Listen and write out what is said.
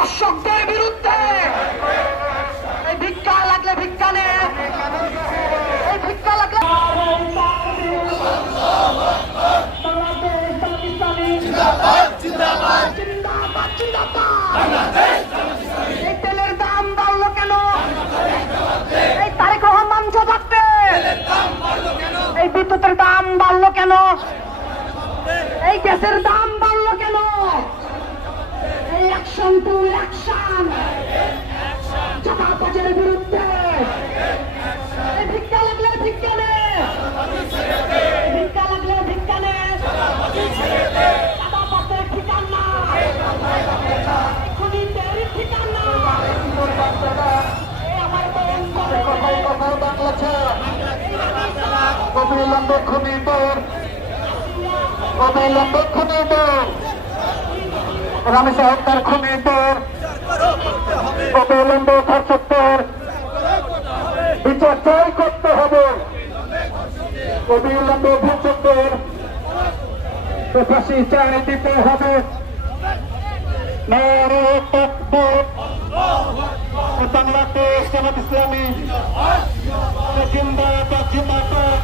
ধর্ষকদের বিরুদ্ধে এই ভিক্ষা লাগলে ভিক্ষা নে, এই ভিক্ষা লাগলে এই তেলের দাম বাড়লো কেন? এই তারেক রহমান জবাব দে। এই বিদ্যুতের দাম বাড়লো কেন? এই গ্যাসের দাম বাড়লো কেন? এই অ্যাকশন টু অ্যাকশন, চাঁদাবাজের বিরুদ্ধে। এই ভিক্ষা লাগলে ভিক্ষা নে, ভিক্ষা লাগলে ভিক্ষা নে, চাঁদাবাজের ঠিকানা, খুনিদের ঠিকানা। এই আমার বোন কথা বাংলাছে অবিলম্বে খুনিদের, অবিলম্বে খুনিদের, রামেশ হত্যার খুনিদের অবিলম্বে ধর্ষকদের বিচার চাই করতে হবে। অবিলম্বে ধর্ষকদের ফাঁসি চাই দিতে হবে। নারে তাকবীর, বাংলাদেশ জামাত ইসলামী জিন্দাবাদ, জিন্দাবাদ।